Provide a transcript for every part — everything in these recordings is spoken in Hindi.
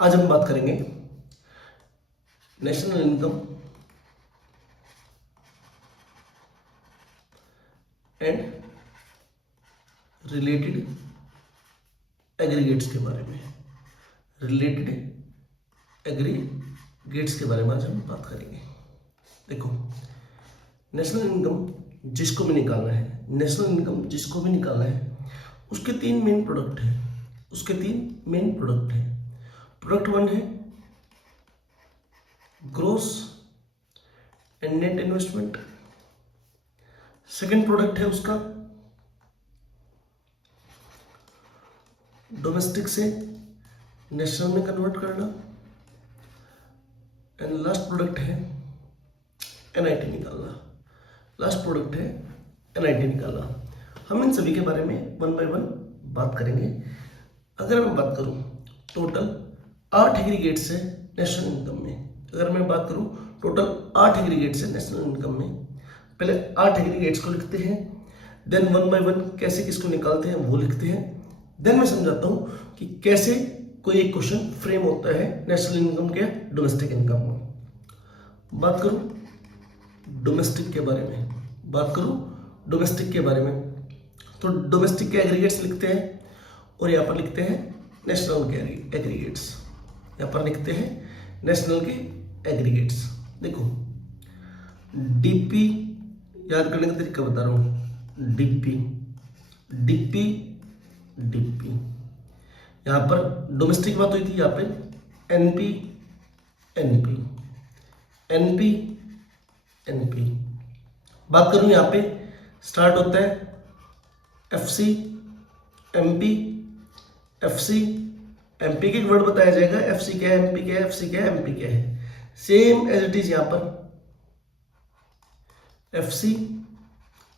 आज हम बात करेंगे national income and related aggregates के बारे में। रिलेटेड एग्रीगेट्स के बारे में आज हम बात करेंगे। देखो, नेशनल इनकम जिसको भी निकालना है, नेशनल इनकम जिसको भी निकालना है, उसके तीन मेन प्रोडक्ट हैं। प्रोडक्ट वन है gross and net investment. Second product है उसका डोमेस्टिक से नेशनल में कन्वर्ट करना। एंड लास्ट प्रोडक्ट है एनआईटी निकालना। हम इन सभी के बारे में वन बाय वन बात करेंगे। अगर मैं बात करूं टोटल 8 एग्रीगेट्स है नेशनल इनकम में, पहले 8 एग्रीगेट्स को लिखते हैं, देन वन बाय वन कैसे किसको निकालते हैं वो लिखते हैं। देन मैं समझाता हूं कि कैसे कोई एक क्वेश्चन फ्रेम होता है नेशनल इनकम के डोमेस्टिक इनकम में। बात करूं डोमेस्टिक के बारे में, तो डोमेस्टिक के एग्रीगेट्स लिखते हैं और यहाँ पर लिखते हैं नेशनल के एग्रीगेट्स। देखो, डीपी याद करने का तरीका बता रहा हूँ। डीपी यहाँ पर डोमेस्टिक बात हुई थी, यहाँ पे एनपी बात करूँ। यहाँ पे स्टार्ट होता है एफसी एमपी के एक वर्ड बताया जाएगा, एफसी क्या है, एमपी क्या है, एमपी क्या है। सेम एज इट इज यहाँ पर एफसी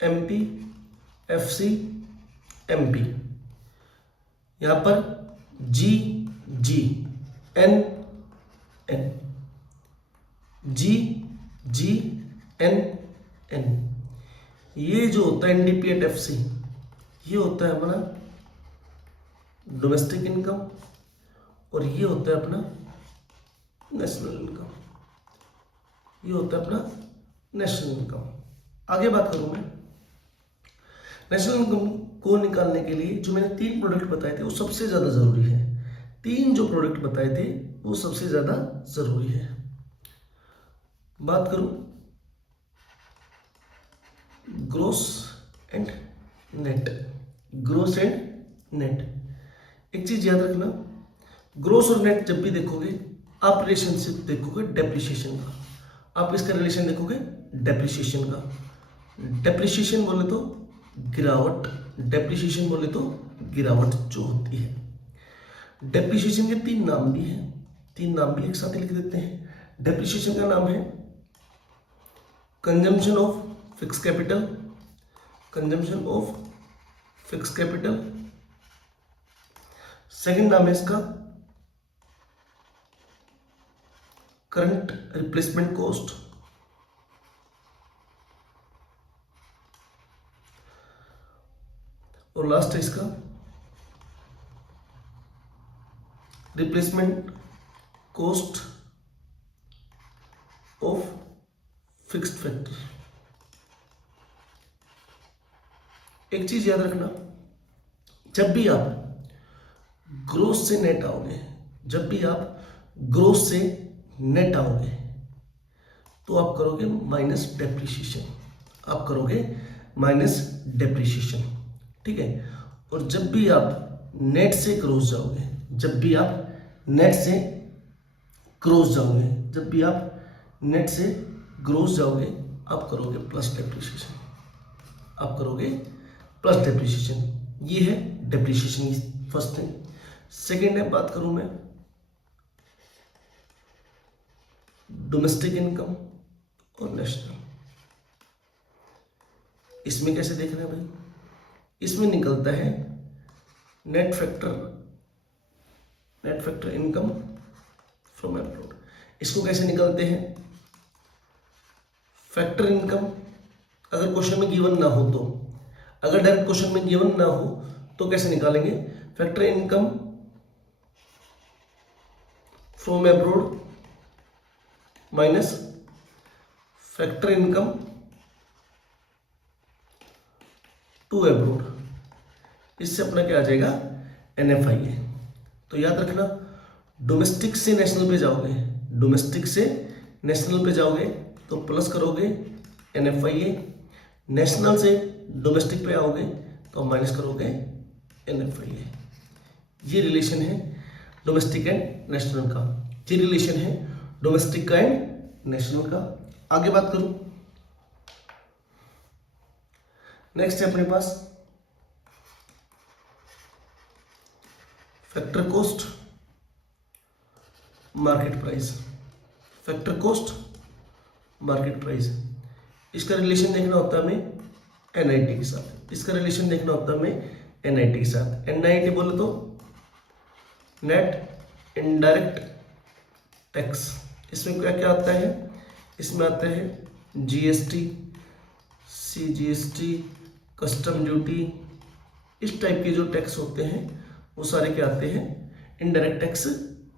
एमपी यहाँ पर जी एन ये जो होता है एनडीपी एट एफसी, ये होता है अपना डोमेस्टिक इनकम और ये होता है अपना नेशनल इनकम। आगे बात करूं मैं नेशनल इनकम को निकालने के लिए जो मैंने 3 प्रोडक्ट बताए थे वो सबसे ज्यादा जरूरी है। 3 जो प्रोडक्ट बताए थे वो सबसे ज्यादा जरूरी है। बात करूं ग्रोस एंड नेट। एक चीज याद रखना, ग्रोस और नेट जब भी देखोगे आप रिलेशनशिप देखोगे डेप्रिसिएशन का। आप इसका रिलेशन देखोगे डेप्रिसिएशन का। डेप्रिसिएशन बोले तो गिरावट जो होती है। डेप्रिसिएशन के 3 नाम भी एक साथ लिख देते हैं। डेप्रिसिएशन का नाम है consumption of fix capital. Second नाम है इसका करंट रिप्लेसमेंट कॉस्ट। और लास्ट है इसका replacement cost of fixed factor. एक चीज याद रखना, जब भी आप ग्रोस से नेट आओगे तो आप करोगे माइनस डेप्रिसिएशन। ठीक है। और जब भी आप नेट से ग्रोस जाओगे आप करोगे प्लस डेप्रिसिएशन। ये है डेप्रिसिएशन की फर्स्ट थिंग। सेकेंड है, बात करूं मैं डोमेस्टिक इनकम और नेशनल। इसमें कैसे देख रहे हैं भाई, इसमें निकलता है net factor income from abroad. इसको कैसे निकालते हैं, फैक्टर इनकम अगर क्वेश्चन में गिवन ना हो तो, अगर डायरेक्ट क्वेश्चन में गिवन ना हो तो कैसे निकालेंगे, factor income from abroad minus factor income to abroad, इससे अपना क्या आ जाएगा, NFIA। तो याद रखना, डोमेस्टिक से नेशनल पे जाओगे, डोमेस्टिक से नेशनल पे जाओगे तो प्लस करोगे NFIA, नेशनल से डोमेस्टिक पे आओगे तो माइनस करोगे NFIA। ये रिलेशन है डोमेस्टिक एंड नेशनल का, ये रिलेशन है डोमेस्टिक का एंड नेशनल का। आगे बात करूं, नेक्स्ट है अपने पास factor cost market price, factor cost market price. इसका रिलेशन देखना होता है हमें NIT के साथ, इसका रिलेशन देखना होता है हमें NIT के साथ। NIT बोले तो नेट इनडायरेक्ट टैक्स, इसमें क्या क्या आता है, इसमें आता है GST, CGST, कस्टम ड्यूटी, इस टाइप के जो टैक्स होते हैं वो सारे क्या आते हैं, इनडायरेक्ट टैक्स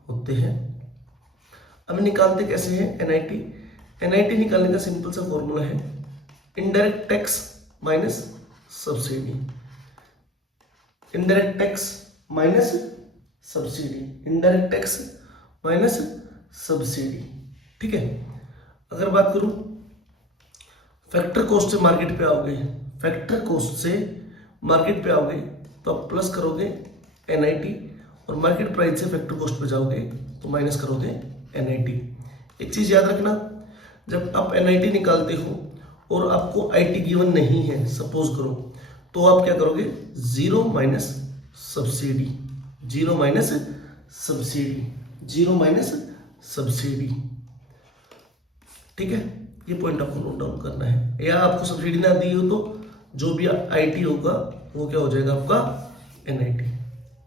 होते हैं। अब निकालते कैसे हैं NIT निकालने का सिंपल सा फॉर्मूला है indirect tax minus subsidy, indirect tax minus subsidy, indirect tax minus subsidy. ठीक है, अगर बात करूं फैक्टर कॉस्ट से मार्केट पे आओगे, फैक्टर कॉस्ट से मार्केट पे आओगे तो आप प्लस करोगे NIT, और मार्केट प्राइस से फैक्टर कॉस्ट पे जाओगे तो माइनस करोगे NIT। एक चीज याद रखना, जब आप NIT निकालते हो और आपको IT गिवन नहीं है सपोज करो, तो आप क्या करोगे, zero minus subsidy, zero minus subsidy, zero minus subsidy. ठीक है, ये पॉइंट आपको नोट डाउन करना है। या आपको सब्सिडी ना दी हो तो जो भी IT होगा वो क्या हो जाएगा आपका NIT,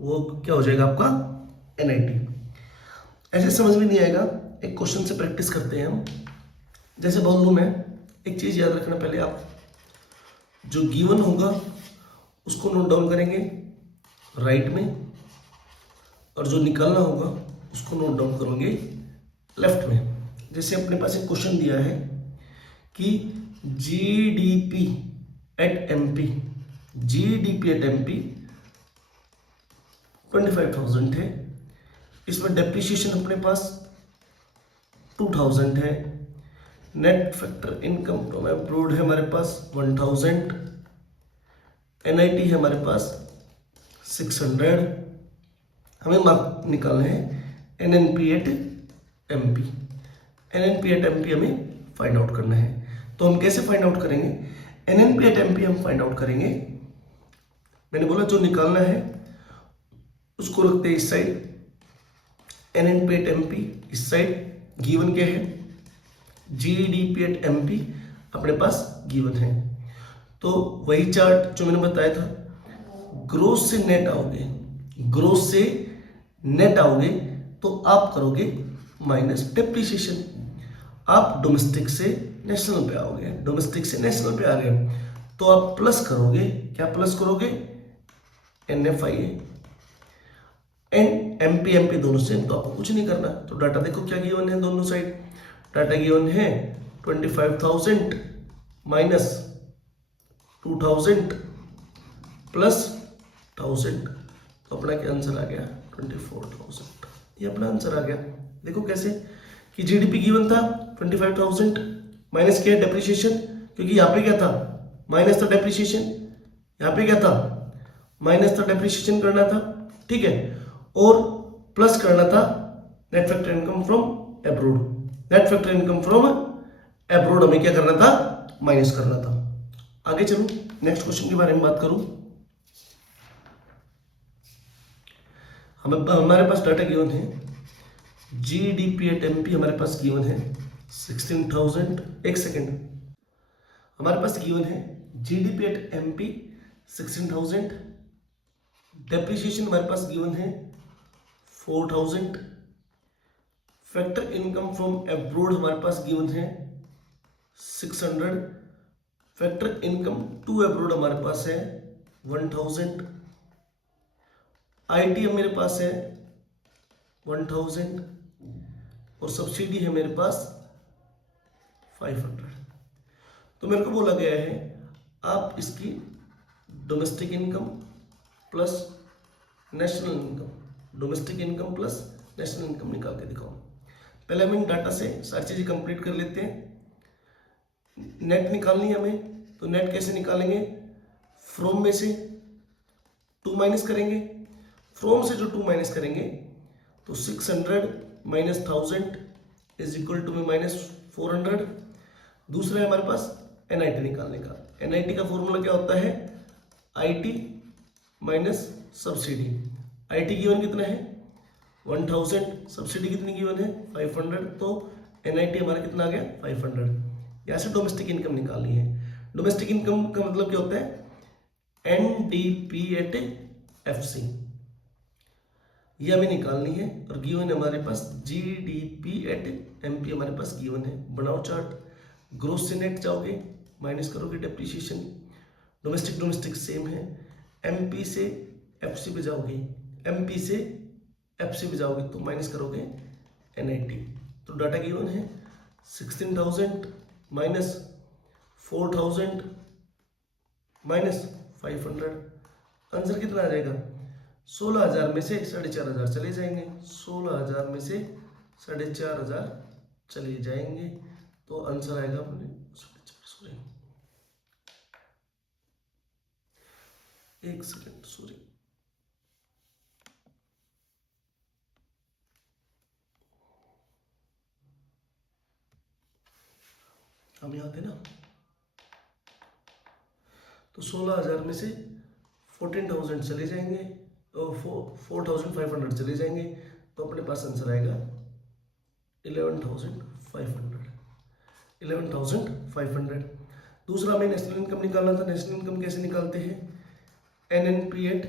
वो क्या हो जाएगा आपका NIT। ऐसे समझ में नहीं आएगा, एक क्वेश्चन से प्रैक्टिस करते हैं हम। जैसे बोल दूं मैं, एक चीज याद रखना, पहले आप जो गिवन होगा उसको नोट डाउन करेंगे राइट में, और जो निकालना होगा उसको नोट डाउन करोगे लेफ्ट में। जैसे अपने पास एक क्वेश्चन दिया है कि GDP at MP, GDP at MP 25,000 है, इसमें डेप्रिसिएशन अपने पास 2,000 है, net factor income from abroad है हमारे पास 1,000, NIT है हमारे पास 600, हमें मार्क निकालना है NNP at MP, NNP at MP हमें फाइंड आउट करना है। तो हम कैसे फाइंड आउट करेंगे, NNP एट MP हम फाइंड आउट करेंगे, मैंने बोला जो निकालना है उसको रखते हैं इस साइड, NNP एट MP इस साइड, गिवन क्या है GDP एट MP अपने पास गिवन है। तो वही चार्ट जो मैंने बताया था, ग्रोस से नेट आओगे, ग्रोस से नेट आओगे तो आप करोगे माइनस डेप्रिसिएशन, आप डोमेस्टिक से नेशनल पे आओगे, डोमेस्टिक से नेशनल पे आ रहे हैं तो आप प्लस करोगे, क्या प्लस करोगे, NFIA एंड MP दोनों से, तो आपको कुछ नहीं करना। तो डाटा देखो क्या गिवन है दोनों साइड, डाटा गिवन है 25,000 माइनस 2,000 प्लस 1,000, तो अपना क्या आंसर आ गया 24,000, ये अपना आंसर आ गया। देखो कैसे कि GDP गिवन था 25,000 माइनस क्या है डेप्रिसिएशन, क्योंकि यहाँ पे क्या था माइनस था डेप्रिसिएशन, यहाँ पे क्या था माइनस था डेप्रिसिएशन करना था, ठीक है, और प्लस करना था net factor income from abroad, net factor income from abroad हमें क्या करना था, माइनस करना था। आगे चलो नेक्स्ट क्वेश्चन के बारे में बात करूं, हमारे पास डाटा गिवन है GDP एट MP हमारे पास गिवन है 16,000, एक सेकेंड, हमारे पास गिवन है GDP एट MP 16,000, डेप्रिसिएशन हमारे पास गिवन है 4,000, फैक्टर इनकम फ्रॉम अब्रॉड हमारे पास गिवन है 600, फैक्टर इनकम टू अब्रॉड हमारे पास है 1,000, IT मेरे पास है 1,000, और सब्सिडी है मेरे पास 500। तो मेरे को बोला गया है आप इसकी domestic income plus national income, domestic income plus national income निकाल के दिखाओ। पहले हम इन डाटा से सारी चीज़ें कंप्लीट कर लेते हैं। नेट निकालनी है हमें, तो नेट कैसे निकालेंगे? फ्रॉम में से 2 माइनस करेंगे, फ्रॉम से जो 2 माइनस करेंगे तो 600 माइनस 1000 इज इक्वल टू में माइनस 400। दूसरा है हमारे पास NIT निकालने का। NIT का फॉर्मूला क्या होता है? IT minus subsidy. IT given कितना है? 1000, सब्सिडी कितनी गिवन है? 500। तो NIT हमारा कितना आ गया? 500। यहाँ से डोमेस्टिक इनकम निकालनी है। डोमेस्टिक इनकम का मतलब क्या होता है? NDP एट FC, ये हमें निकालनी है। और गिवन है हमारे पास GDP एट MP हमारे पास गिवन है। बनाओ चार्ट। ग्रोस से नेट जाओगे, माइनस करोगे डेप्रिसिएशन, डोमेस्टिक डोमेस्टिक सेम है। MP से FC पे जाओगे, MP से FC पे जाओगे तो माइनस करोगे NIT। तो डाटा गिवन है 16,000 माइनस 4,000 माइनस 500। आंसर कितना आ जाएगा? 16,000 में से 4,500 चले जाएंगे, 16,000 में से 4,500 चले जाएंगे। तो आंसर आएगा अपने 4,500। एक सेकेंड, सॉरी, हम यहाँ थे ना। तो 16,000 में से 14,000 चले जाएंगे और 4,500 चले जाएंगे। तो अपने पास आंसर आएगा 11,500। 11,500। दूसरा हमें नेशनल इनकम निकालना था। नेशनल इनकम कैसे निकालते हैं? NNP एट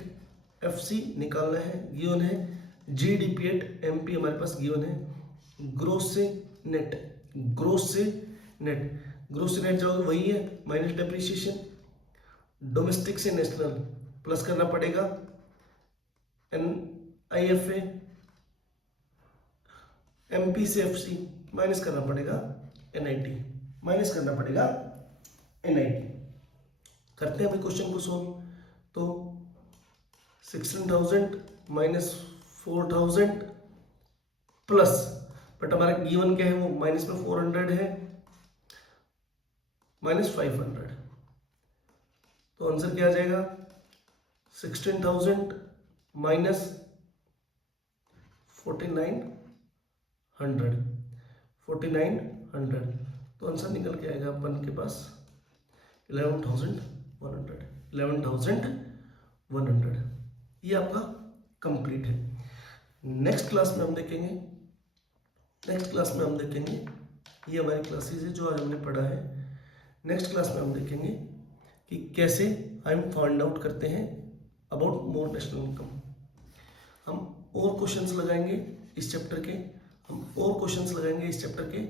FC निकालना है, गिवन है। GDP एट MP हमारे पास गिवन है। ग्रोस से नेट, ग्रोस से नेट, ग्रोस से नेट जाओगे वही है, माइनस डेप्रिसिएशन। डोमेस्टिक से नेशनल प्लस करना पड़ेगा NIFA, MP से FC माइनस करना पड़ेगा NIT, माइनस करना पड़ेगा NIT। करते हैं अभी क्वेश्चन को सोल्व। तो 16,000 माइनस 4,000 प्लस, बट हमारा गिवन क्या है? वो माइनस में 400 है, माइनस 500। तो आंसर क्या आ जाएगा? 16,000 माइनस 4,900, 4,900। तो आंसर निकल के आएगा अपन के पास 11,100, 11,100। ये आपका कंप्लीट है। नेक्स्ट क्लास में हम देखेंगे, नेक्स्ट क्लास में हम देखेंगे, ये हमारी क्लासेस है जो आज हमने पढ़ा है। नेक्स्ट क्लास में हम देखेंगे कि कैसे हम फाइंड आउट करते हैं अबाउट मोर नेशनल इनकम। हम और क्वेश्चंस लगाएंगे इस चैप्टर के, हम और क्वेश्चंस लगाएंगे इस चैप्टर के।